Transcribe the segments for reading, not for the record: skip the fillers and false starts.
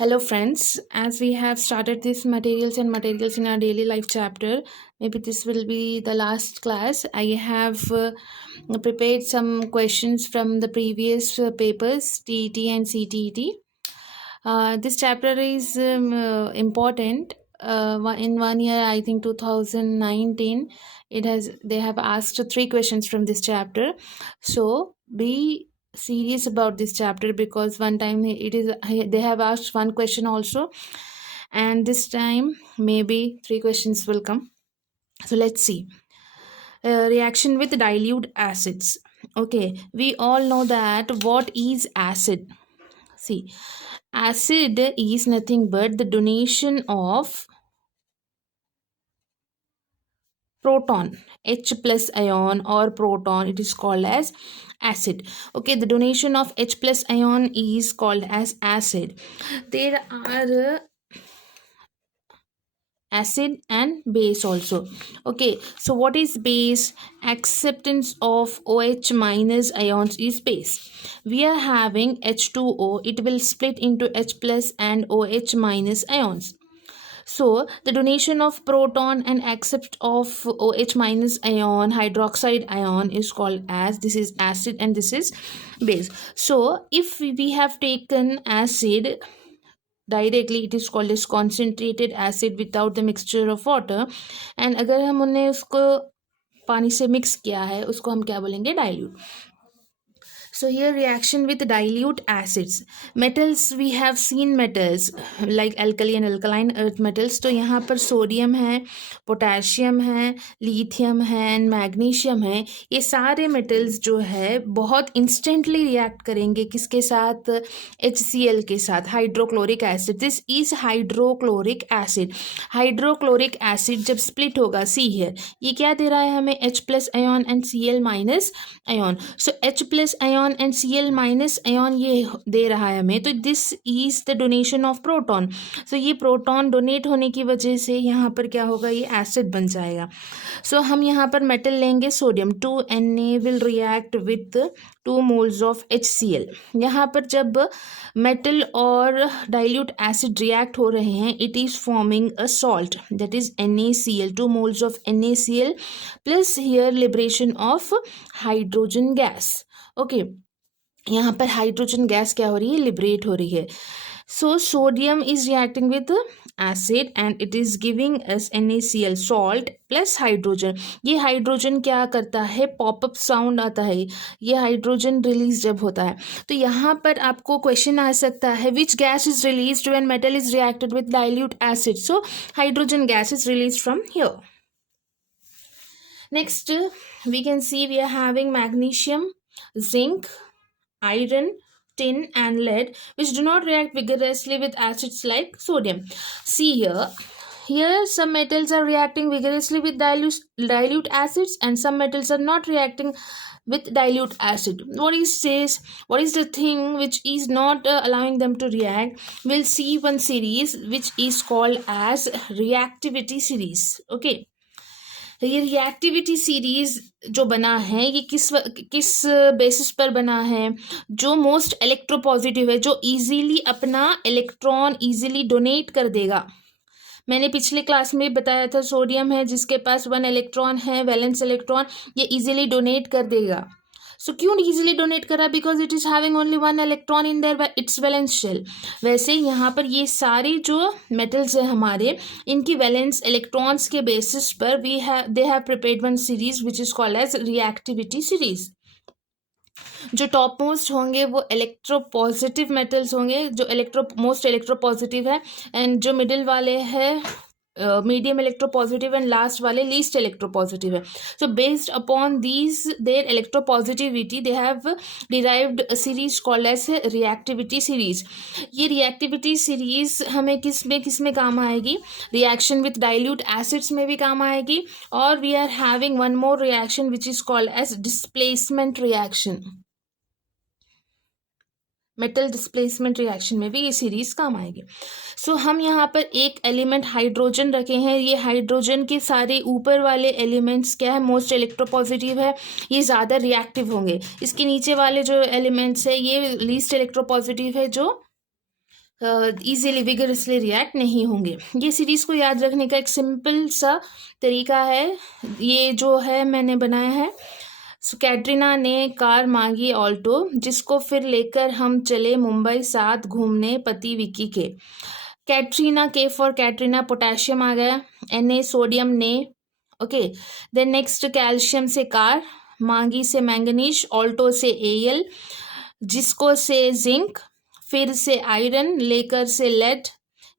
Hello, friends. As we have started this materials and materials in our daily life chapter, maybe this will be the last class. I have prepared some questions from the previous papers, TET and CTET. This chapter is important. In 1 year, I think 2019, they have asked 3 questions from this chapter. So be serious about this chapter because one time they have asked 1 question also, and this time maybe 3 questions will come. So let's see. Reaction with dilute acids. Okay, we all know that what is acid. See, acid is nothing but the donation of proton, H plus ion or proton, it is called as acid. Okay, the donation of H plus ion is called as acid. There are acid and base also. Okay, so what is base? Acceptance of OH minus ions is base. We are having H2O, it will split into H plus and OH minus ions. So the donation of proton and accept of OH minus ion, hydroxide ion is called as, this is acid and this is base. So if we have taken acid directly, it is called as concentrated acid without the mixture of water, and अगर हम उन्हें उसको पानी से mix किया है उसको हम क्या बोलेंगे? Dilute. So here reaction with dilute acids. Metals, we have seen metals like alkali and alkaline earth metals. तो यहाँ पर सोडियम है, पोटेशियम है, लिथियम है एंड मैग्नीशियम है. ये सारे मेटल्स जो है बहुत इंस्टेंटली रिएक्ट करेंगे किसके साथ? HCl के साथ, hydrochloric acid. This is hydrochloric acid. Hydrochloric acid जब स्प्लिट होगा, सी हियर, ये क्या दे रहा है हमें? H plus ion and Cl minus ion. So H plus ion and Cl minus ion ये दे रहा है हमें. तो this is the donation of proton. So ये प्रोटॉन डोनेट होने की वजह से यहाँ पर क्या होगा? ये एसिड बन जाएगा. सो हम यहाँ पर मेटल लेंगे sodium. 2Na will react with 2 moles of HCl. यहाँ पर जब मेटल और डाइल्यूट एसिड रिएक्ट हो रहे हैं, it is forming a salt, that is NaCl. 2 moles of NaCl plus here liberation of hydrogen gas. Okay, यहाँ पर हाइड्रोजन गैस क्या हो रही है? लिबरेट हो रही है. So sodium is reacting with acid and it is giving us NaCl salt plus hydrogen. ये हाइड्रोजन क्या करता है? पॉपअप साउंड आता है ये हाइड्रोजन रिलीज जब होता है. तो यहाँ पर आपको क्वेश्चन आ सकता है, which gas is release when metal is reacted with dilute acid? So hydrogen gas is release from here. Next, we can see we are having magnesium, zinc, iron, tin and lead, which do not react vigorously with acids like sodium. See here some metals are reacting vigorously with dilute acids and some metals are not reacting with dilute acid. What is the thing which is not allowing them to react? We'll see one series which is called as reactivity series. Okay, ये reactivity series जो बना है ये किस basis पर बना है? जो मोस्ट इलेक्ट्रोपॉजिटिव है, जो इजीली अपना इलेक्ट्रॉन इजीली डोनेट कर देगा. मैंने पिछले क्लास में बताया था, सोडियम है जिसके पास 1 इलेक्ट्रॉन है, वैलेंस इलेक्ट्रॉन, ये इजीली डोनेट कर देगा. सो क्यों इजीली डोनेट करा? Because it is having only 1 electron in their its valence shell. वैसे यहाँ पर ये सारे जो मेटल्स है हमारे, इनकी वैलेंस इलेक्ट्रॉन्स के बेसिस पर they have prepared one series which is called as reactivity series. जो टॉप मोस्ट होंगे वो इलेक्ट्रोपॉजिटिव मेटल्स होंगे, जो मोस्ट इलेक्ट्रोपॉजिटिव है, एंड जो मिडिल वाले हैं मीडियम इलेक्ट्रोपॉजिटिव एंड लास्ट वाले लीस्ट इलेक्ट्रोपॉजिटिव है. So based upon these their electropositivity they have derived a series called as reactivity series. ये रिएक्टिविटी सीरीज हमें किस में काम आएगी? रिएक्शन विथ डाइल्यूट एसिड्स में भी काम आएगी. और we are having one more reaction which is called as displacement reaction. Metal displacement reaction में भी ये सीरीज काम आएगी. सो हम यहाँ पर एक एलिमेंट हाइड्रोजन रखे हैं. ये हाइड्रोजन के सारे ऊपर वाले एलिमेंट्स क्या है? मोस्ट इलेक्ट्रोपॉजिटिव है, ये ज़्यादा रिएक्टिव होंगे. इसके नीचे वाले जो एलिमेंट्स है ये लीस्ट इलेक्ट्रोपॉजिटिव है, जो इजीली विगरसली रिएक्ट नहीं होंगे। ये सीरीज़ को याद रखने का एक सिंपल सा तरीका है, ये जो है मैंने बनाया है। कैटरीना ने कार मांगी ऑल्टो, जिसको फिर लेकर हम चले मुंबई साथ घूमने पति विकी के। कैटरीना, के फॉर कैटरीना, पोटेशियम आ गया, Na सोडियम ने। ओके, देन नेक्स्ट कैल्शियम से कार, मांगी से मैंगनीज, ऑल्टो से Al, जिसको से जिंक, फिर से आयरन, लेकर से लेड।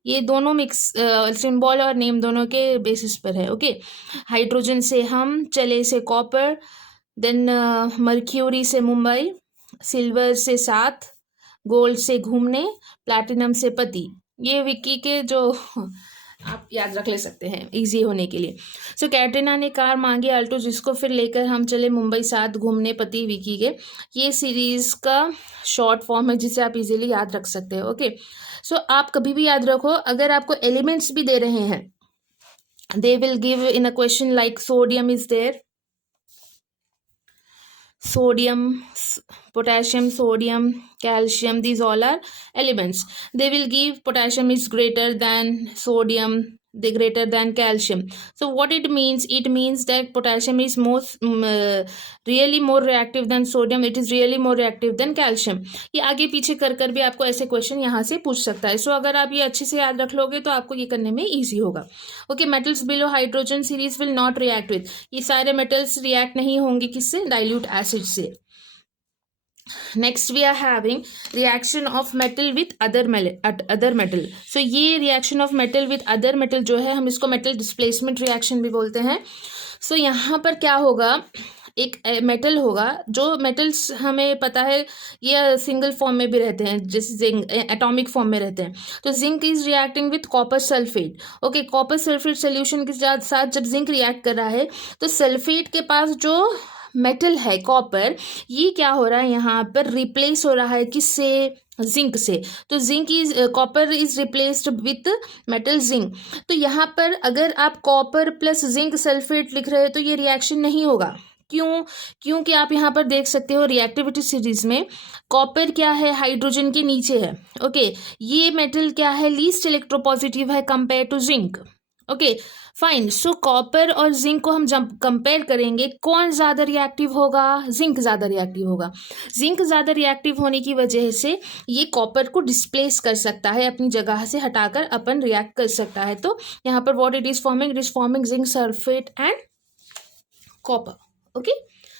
ये दोनों मिक्स सिंबल और नेम दोनों के बेसिस पर है। ओके, हाइड्रोजन से हम, चले से कॉपर, देन मर्क्यूरी से मुंबई, सिल्वर से साथ, गोल्ड से घूमने, प्लैटिनम से पति। ये विक्की के जो आप याद रख ले सकते हैं इजी होने के लिए। सो कैटरीना ने कार मांगी अल्टो, जिसको फिर लेकर हम चले मुंबई साथ घूमने पति विकी के। ये सीरीज का शॉर्ट फॉर्म है जिसे आप इजीली याद रख सकते हो। ओके, सो आप कभी भी याद रखो, अगर आपको एलिमेंट्स भी दे रहे हैं, they will give in a question like sodium is there, sodium, potassium, sodium, calcium, these all are elements. They will give potassium is greater than sodium, they greater than calcium. So what it means that potassium is really more reactive than sodium, it is really more reactive than calcium. ये आगे पीछे कर कर भी आपको ऐसे question यहाँ से पूछ सकता है। सो अगर आप ये अच्छे से याद रख लोगे तो आपको ये करने में ईजी होगा। Okay, metals below hydrogen series will not react with, ये सारे मेटल्स रिएक्ट नहीं होंगे किससे, डाइल्यूट एसिड से। Next we are having reaction of metal with other metal. So ये reaction of metal with other metal जो है, हम इसको मेटल डिस्प्लेसमेंट रिएक्शन भी बोलते हैं। सो यहाँ पर क्या होगा, एक मेटल होगा, जो मेटल्स हमें पता है ये सिंगल फॉर्म में भी रहते हैं, जैसे जिंक एटॉमिक फॉर्म में रहते हैं। तो zinc is reacting with copper sulphate. Okay, copper sulphate solution के साथ जब जिंक रिएक्ट कर रहा है तो सल्फेट के पास जो मेटल है कॉपर, ये क्या हो रहा है यहाँ पर, रिप्लेस हो रहा है किससे, जिंक से। तो zinc is copper is replaced with metal zinc. तो यहाँ पर अगर आप कॉपर प्लस जिंक सल्फेट लिख रहे हो तो ये रिएक्शन नहीं होगा। क्यों? क्योंकि आप यहाँ पर देख सकते हो रिएक्टिविटी सीरीज में कॉपर क्या है, हाइड्रोजन के नीचे है। ओके, ये मेटल क्या है, लीस्ट इलेक्ट्रोपॉजिटिव है compare to zinc. Okay fine, so copper और जिंक को हम जब कंपेयर करेंगे, कौन ज़्यादा रिएक्टिव होगा, जिंक ज़्यादा रिएक्टिव होगा। जिंक ज़्यादा रिएक्टिव होने की वजह से ये कॉपर को डिस्प्लेस कर सकता है, अपनी जगह से हटाकर अपन रिएक्ट कर सकता है। तो यहाँ पर what it is forming zinc sulphate and copper. Okay,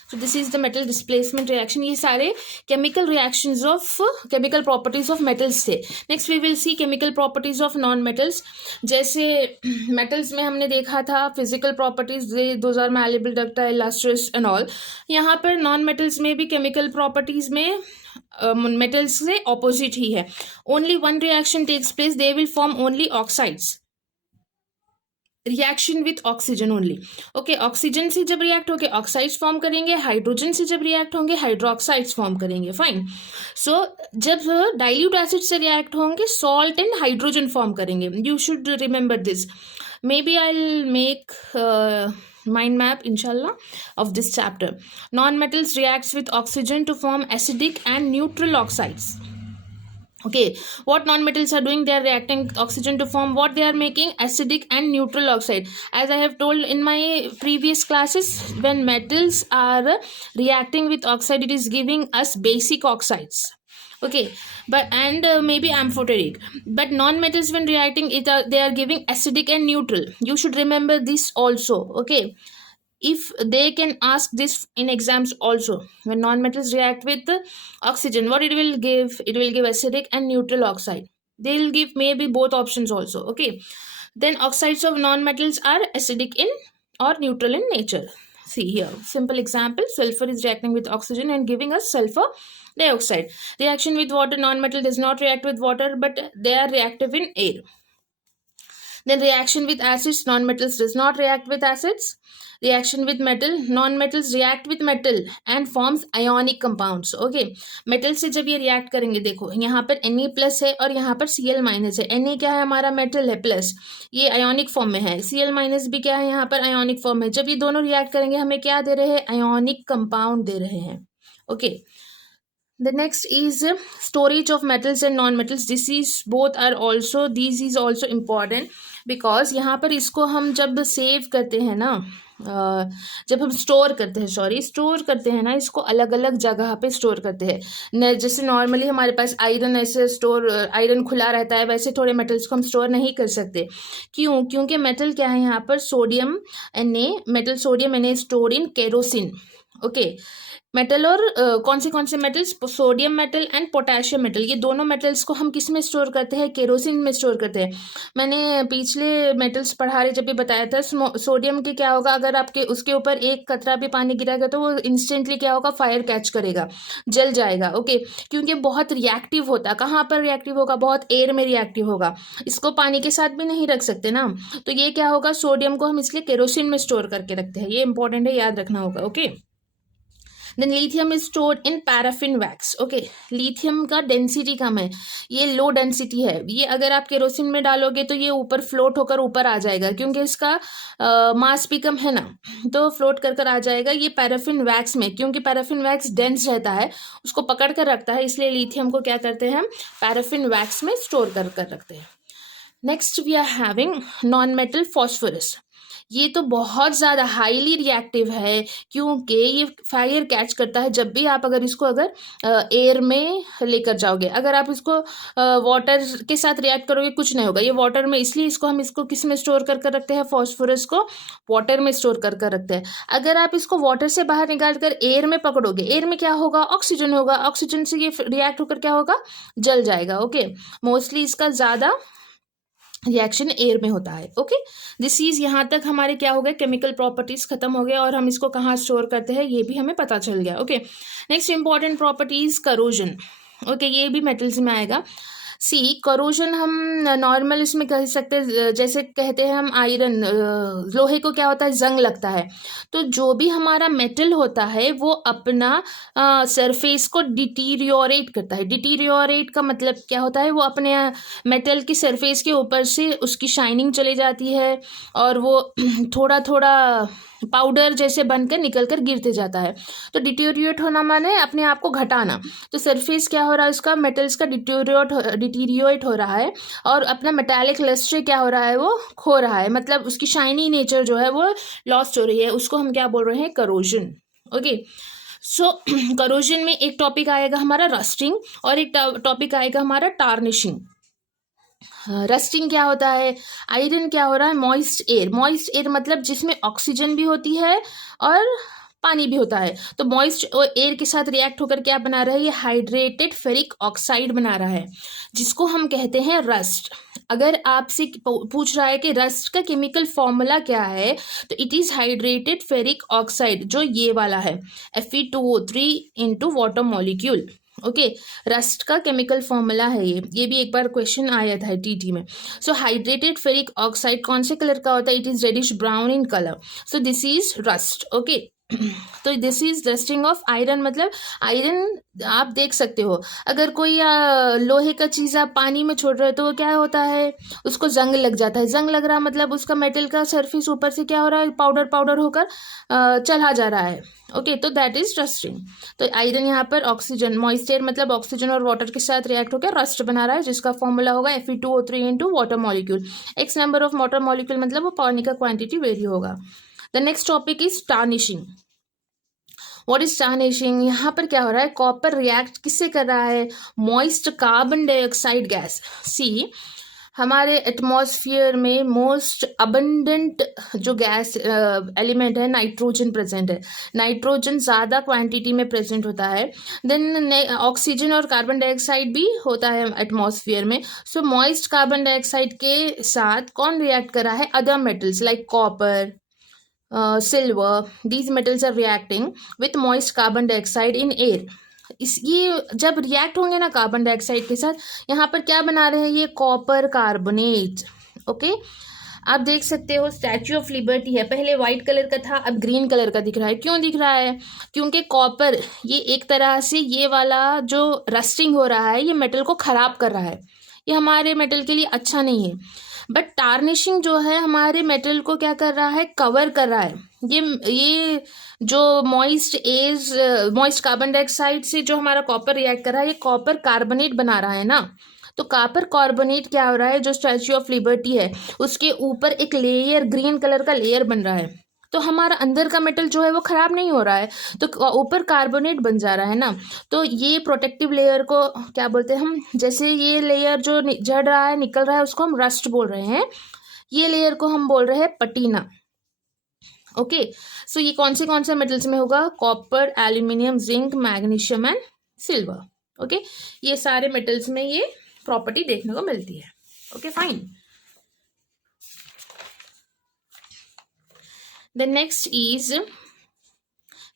so this is the metal displacement reaction। ये सारे chemical reactions of chemical properties of metals थे। next we will see chemical properties of non metals। जैसे metals में हमने देखा था physical properties, those are malleable, ductile, lustrous and all। यहाँ पर non metals में भी chemical properties में metals से opposite ही है। only one reaction takes place, they will form only oxides, reaction with oxygen only. Okay, oxygen से जब react होंगे ऑक्साइड्स फॉर्म करेंगे, हाइड्रोजन से जब रिएक्ट होंगे हाइड्रोक्साइड्स फॉर्म करेंगे। फाइन, सो जब डाइल्यूट एसिड से रिएक्ट होंगे सॉल्ट एंड हाइड्रोजन फॉर्म करेंगे। You should remember this. May be I will make mind map inshallah of this chapter। non-metals reacts with oxygen to form acidic and neutral oxides। Okay, what non-metals are doing, they are reacting with oxygen to form what they are making, acidic and neutral oxide। as I have told in my previous classes, when metals are reacting with oxide it is giving us basic oxides। okay, but and maybe amphoteric, but non-metals when reacting they are giving acidic and neutral। you should remember this also। okay, if they can ask this in exams also, when non-metals react with oxygen what it will give, it will give acidic and neutral oxide। they will give maybe both options also। okay, then oxides of non-metals are acidic in or neutral in nature। see here simple example, sulfur is reacting with oxygen and giving us sulfur dioxide। reaction with water, non-metal does not react with water but they are reactive in air। then reaction with acids, non-metals does not react with acids। reaction with metal, non-metals react with metal and forms ionic compounds। okay, metal से जब ये react करेंगे, देखो यहाँ पर Na plus है और यहाँ पर Cl माइनस है। Na क्या है, हमारा मेटल है प्लस, ये आयोनिक फॉर्म में है। Cl माइनस भी क्या है, यहाँ पर आयोनिक फॉर्म में। जब ये दोनों रिएक्ट करेंगे हमें क्या दे रहे हैं, आयोनिक कंपाउंड दे रहे हैं। Okay, The next is storage of metals and non-metals. These is also important because यहाँ पर इसको हम जब सेव करते हैं ना, जब हम स्टोर करते हैं ना, इसको अलग अलग जगह पे स्टोर करते हैं। जैसे नॉर्मली हमारे पास आयरन ऐसे आयरन खुला रहता है, वैसे थोड़े मेटल्स को हम स्टोर नहीं कर सकते। क्यों? क्योंकि मेटल क्या है यहाँ पर, sodium Na store in kerosene. Okay, metal और कौन से metals, sodium metal and potassium metal, ये दोनों मेटल्स को हम किस में स्टोर करते हैं, केरोसिन में स्टोर करते हैं। मैंने पिछले मेटल्स पढ़ा रहे जब भी बताया था, सोडियम के क्या होगा, अगर आपके उसके ऊपर एक कतरा भी पानी गिराएगा तो वो इंस्टेंटली क्या होगा, फायर कैच करेगा, जल जाएगा। ओके, क्योंकि बहुत रिएक्टिव होता है। कहाँ पर रिएक्टिव होगा, बहुत एयर में रिएक्टिव होगा, इसको पानी के साथ भी नहीं रख सकते ना, तो ये क्या होगा, सोडियम को हम इसलिए केरोसिन में स्टोर करके रखते हैं। ये इंपॉर्टेंट है, याद रखना होगा। Okay, then lithium is stored in paraffin wax. Okay, lithium का डेंसिटी कम है, ये लो डेंसिटी है। ये अगर आप केरोसिन में डालोगे तो ये ऊपर फ्लोट होकर ऊपर आ जाएगा, क्योंकि इसका मास भी कम है ना, तो फ्लोट कर आ जाएगा। ये पैराफिन वैक्स में, क्योंकि पैराफिन वैक्स डेंस रहता है, उसको पकड़ कर रखता है, इसलिए लिथियम को क्या करते हैं हम, पैराफिन वैक्स में स्टोर कर रखते हैं। Next we are having non metal phosphorus. ये तो बहुत ज़्यादा हाईली रिएक्टिव है, क्योंकि ये फायर कैच करता है। जब भी आप अगर एयर में लेकर जाओगे, अगर आप इसको वाटर के साथ रिएक्ट करोगे कुछ नहीं होगा, ये वाटर में, इसलिए हम इसको किस में स्टोर कर रखते हैं, फॉस्फोरस को वाटर में स्टोर कर रखते हैं। अगर आप इसको वाटर से बाहर निकाल कर एयर में पकड़ोगे, एयर में क्या होगा, ऑक्सीजन होगा, ऑक्सीजन से ये रिएक्ट होकर क्या होगा, जल जाएगा। ओके, मोस्टली इसका ज़्यादा रिएक्शन एयर में होता है। ओके, दिस इज, यहाँ तक हमारे क्या हो गए, केमिकल प्रॉपर्टीज खत्म हो गए, और हम इसको कहाँ स्टोर करते हैं ये भी हमें पता चल गया। Okay, next important properties, corrosion. Okay, ये भी मेटल्स में आएगा। सी, करोजन हम नॉर्मल इसमें कह सकते हैं, जैसे कहते हैं हम आयरन, लोहे को क्या होता है, जंग लगता है। तो जो भी हमारा मेटल होता है वो अपना सरफेस को डिटीरियोरेट करता है। डिटीरियोरेट का मतलब क्या होता है, वो अपने मेटल की सरफेस के ऊपर से उसकी शाइनिंग चली जाती है, और वो थोड़ा थोड़ा पाउडर जैसे बनकर निकल कर गिरते जाता है। तो होना माने अपने आप को घटाना। तो सरफेस क्या हो रहा है, उसका मेटल्स का डिटीरियोरेट हो रहा है, और अपना मेटालिक लस्ट्रे क्या हो रहा है, वो खो रहा है, मतलब उसकी शाइनी नेचर जो है वो लॉस्ट हो रही है। उसको हम क्या बोल रहे हैं, करोजन। ओके, सो करोजन में एक टॉपिक आएगा हमारा रस्टिंग, और एक टॉपिक आएगा हमारा टार्निशिंग। रस्टिंग क्या होता है, आयरन क्या हो रहा है, मॉइस्ट एयर मतलब जिसमें ऑक्सीजन भी होती है और पानी भी होता है। तो मॉइस्ट एयर के साथ रिएक्ट होकर क्या बना रहा है, ये हाइड्रेटेड फेरिक ऑक्साइड बना रहा है, जिसको हम कहते हैं रस्ट। अगर आपसे पूछ रहा है कि रस्ट का केमिकल फॉर्मूला क्या है, तो it is hydrated ferric oxide, जो ये वाला है, Fe2O3 into water molecule. Okay, rust का केमिकल फॉर्मूला है ये भी एक बार क्वेश्चन आया था टीटी में। सो हाइड्रेटेड फेरिक ऑक्साइड कौन से कलर का होता है, it is reddish brown in colour, so this is rust. Okay, तो this is rusting of iron, मतलब आयरन आप देख सकते हो, अगर कोई लोहे का चीज़ आप पानी में छोड़ रहे हो तो वो क्या होता है, उसको जंग लग जाता है। जंग लग रहा मतलब उसका मेटल का सरफेस ऊपर से क्या हो रहा है, पाउडर होकर चला जा रहा है। ओके, तो दैट इज रस्टिंग। तो आयरन यहाँ पर ऑक्सीजन, मॉइस्चर मतलब ऑक्सीजन और वाटर के साथ रिएक्ट होकर रस्ट बना रहा है, जिसका फॉर्मूला होगा Fe2O3 into water molecule. X number of water molecule मतलब वो पानी का क्वांटिटी वेरी होगा। The next topic is tarnishing. What is tarnishing, यहाँ पर क्या हो रहा है, कॉपर रिएक्ट किससे कर रहा है, मॉइस्ट कार्बन डाइऑक्साइड गैस। सी, हमारे एटमॉस्फेयर में मोस्ट अबंडेंट जो गैस एलिमेंट है, नाइट्रोजन प्रेजेंट है। नाइट्रोजन ज़्यादा क्वांटिटी में प्रेजेंट होता है। देन ऑक्सीजन और कार्बन डाइऑक्साइड भी होता है एटमॉस्फेयर में। सो मॉइस्ट कार्बन डाइऑक्साइड के साथ कौन रिएक्ट कर रहा है, other metals like copper, silver, these metals are reacting with moist carbon dioxide in air। ये जब रिएक्ट होंगे ना कार्बन डाइऑक्साइड के साथ, यहाँ पर क्या बना रहे हैं, ये कॉपर कार्बोनेट। ओके, आप देख सकते हो स्टैच्यू ऑफ लिबर्टी है, पहले वाइट कलर का था, अब ग्रीन कलर का दिख रहा है। क्यों दिख रहा है, क्योंकि कॉपर ये एक तरह से ये वाला जो रस्टिंग हो रहा है, ये मेटल को ख़राब कर रहा है, ये हमारे मेटल के लिए अच्छा नहीं है। बट टार्निशिंग जो है हमारे मेटल को क्या कर रहा है, कवर कर रहा है। ये जो मॉइस्ट कार्बन डाइऑक्साइड से जो हमारा कॉपर रिएक्ट कर रहा है, ये कॉपर कार्बोनेट बना रहा है ना। तो कॉपर कार्बोनेट क्या हो रहा है, जो स्टैच्यू ऑफ लिबर्टी है उसके ऊपर एक लेयर, ग्रीन कलर का लेयर बन रहा है। तो हमारा अंदर का मेटल जो है वो खराब नहीं हो रहा है, तो ऊपर कार्बोनेट बन जा रहा है ना। तो ये प्रोटेक्टिव लेयर को क्या बोलते हैं हम, जैसे ये लेयर जो झड़ रहा है, निकल रहा है, उसको हम रस्ट बोल रहे हैं। ये लेयर को हम बोल रहे हैं पटीना। ओके, सो ये कौन से मेटल्स में होगा, copper, aluminium, zinc, magnesium and silver. Okay, ये सारे मेटल्स में ये प्रॉपर्टी देखने को मिलती है। Okay fine. The next is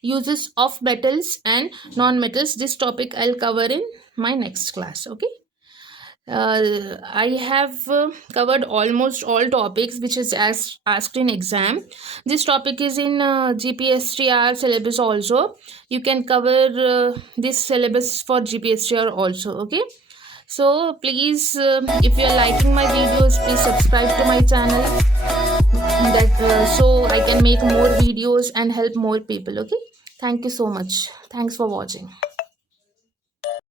uses of metals and non-metals. This topic I'll cover in my next class. Okay. I have covered almost all topics which is asked in exam. This topic is in GPSTR syllabus also. You can cover this syllabus for GPSTR also. Okay. So please, if you are liking my videos, please subscribe to my channel, that so I can make more videos and help more people. Okay, thank you so much. Thanks for watching.